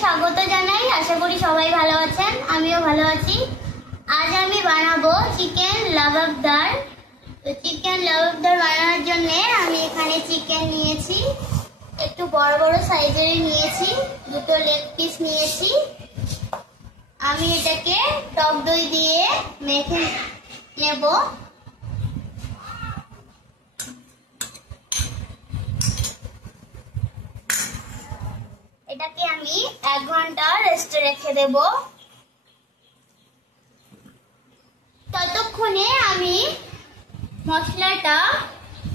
স্বাগত জানাই। আশা করি সবাই ভালো আছেন, আমিও ভালো আছি। আজ আমি বানাবো চিকেন লাবাবদার। তো চিকেন লাবাবদার বানানোর জন্য আমি এখানে চিকেন নিয়েছি, একটু বড় বড় সাইজের নিয়েছি, দুটো লেগ পিস নিয়েছি। আমি এটাকে টক দই দিয়ে মেখে নেব। এটাকে আমি 1 ঘন্টা রেস্টে রেখে দেব। ততক্ষণে আমি মশলাটা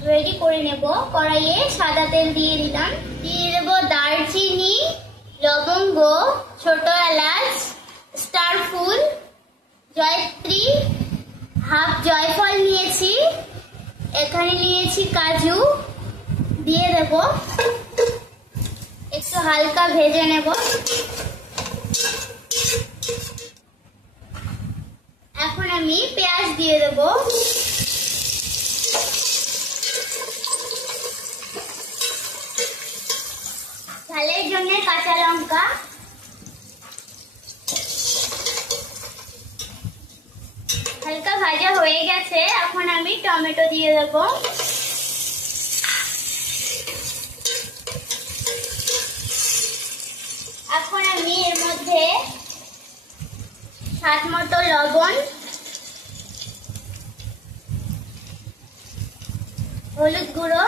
রেডি করে নেব। কড়াইয়ে সাদা তেল দিয়ে দিলাম, দিয়ে দেব দারচিনি, লবঙ্গ, ছোট এলাচ, স্টার ফুল, জয়ত্রী, হাফ জয়ফল নিয়েছি, এখানে নিয়েছি কাজু, দিয়ে দেব। একটু হালকা ভেজে নেব। এখন আমি পেঁয়াজ দিয়ে দেব। ঝালের জন্য কাঁচা লঙ্কা, হালকা ভাজা হয়ে গেছে। এখন আমি টমেটো দিয়ে দেব। এখন আমি এর মধ্যে স্বাদ মতো লবণ, হলুদ গুঁড়ো,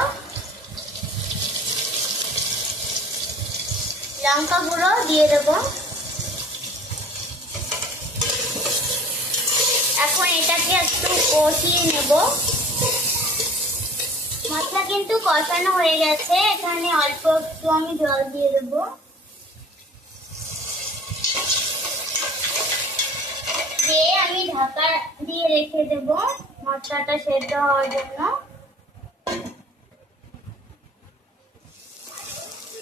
লঙ্কা গুঁড়ো দিয়ে দেব। এখন এটাকে একটু কষিয়ে নেব। মশলা কিন্তু কষানো হয়ে গেছে। এখানে অল্প একটু আমি জল দিয়ে দেব। দিয়ে আমি ঢাকা দিয়ে রেখে দেব মশলাটা সেদ্ধ হওয়ার জন্য।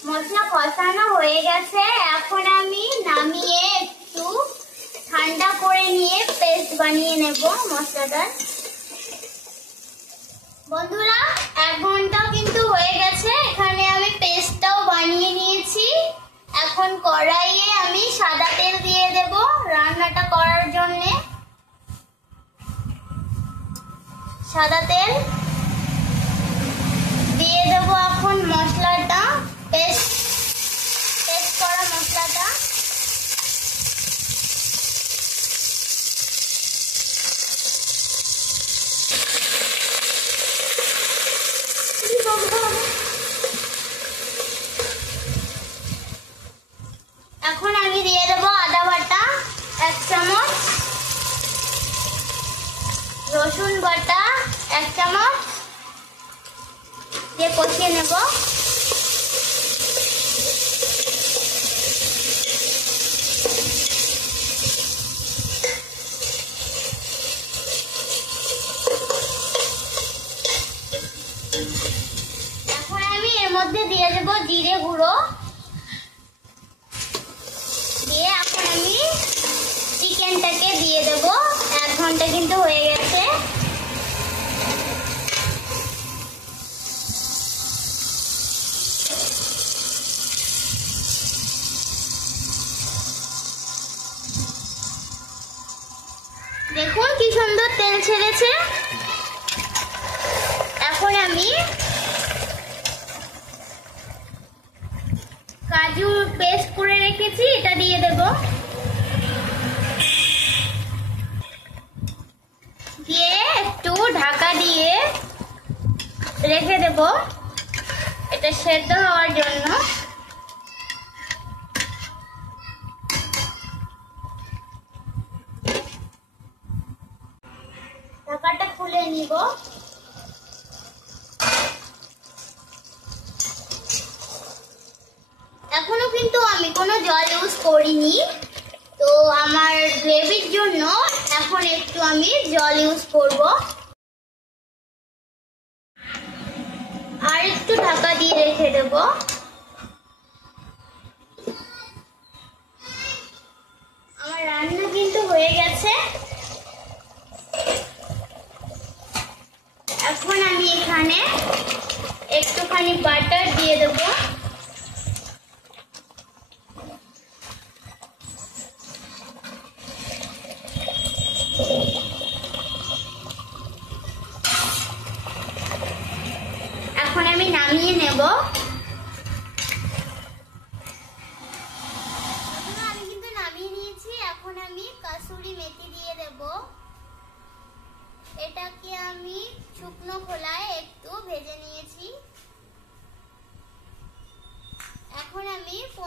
মশলা কষানো হয়ে গেছে। এখন আমি নামিয়ে একটু ঠান্ডা করে নিয়ে পেস্ট বানিয়ে নেব মশলাটার। বন্ধুরা, 1 ঘন্টা কিন্তু হয়ে গেছে। এখানে আমি পেস্টটাও বানিয়ে নিয়েছি। এখন কড়াইয়ে আমি সাদা তেল দিয়ে দেব রান্নাটা করার জন্য। সাদা তেল দিয়ে দেব। এখন মশলাটা পেস্ট করা মশলাটা এখন আমি দিয়ে দেব আদা বাটা 1 চামচ, রসুন বাটা 1 চামচ দিয়ে কষিয়ে নেব। এখন আমি এর মধ্যে দিয়ে দেব জিরে গুঁড়ো, দিয়ে এখন আমি চিকেনটাকে দিয়ে দেব। 1 ঘন্টা কিন্তু হয়ে গেছে। দেখুন কি সুন্দর তেল ছেড়েছে। এখন আমি কাজু পেস্ট করে রেখেছি, এটা দিয়ে দেব। দিয়ে একটু ঢাকা দিয়ে রেখে দেব এটা সেদ্ধ হওয়ার জন্য। ঢাকাটা খুলে নিব। এখনো কিন্তু আমি কোনো জল ইউজ করিনি। তো আমার গ্রেভির জন্য এখন একটু আমি জল ইউজ করব। আর একটু ঢাকা দিয়ে রেখে দেব। আমার রান্না কিন্তু হয়ে গেছে। এখন আমি এখানে একটুখানি বাটার দিয়ে দেব।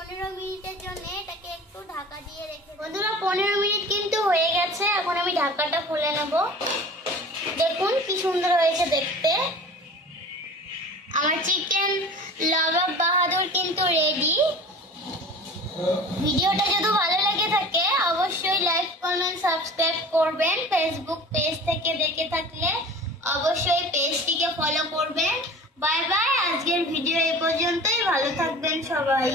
15 মিনিটের জন্য এটাকে একটু ঢাকা দিয়ে রেখে বন্ধুরা 15 মিনিট কিন্তু হয়ে গেছে। এখন আমি ঢাকাটা খুলে নেব। দেখুন কি সুন্দর হয়েছে দেখতে। আমার চিকেন লাবাব বাহাদুর কিন্তু রেডি। ভিডিওটা যদি ভালো লেগে থাকে অবশ্যই লাইক কমেন্ট সাবস্ক্রাইব করবেন। ফেসবুক পেজ থেকে দেখে থাকলে অবশ্যই পেজটিকে ফলো করবেন। Bye bye. আজকের ভিডিও এই পর্যন্তই। ভালো থাকবেন সবাই।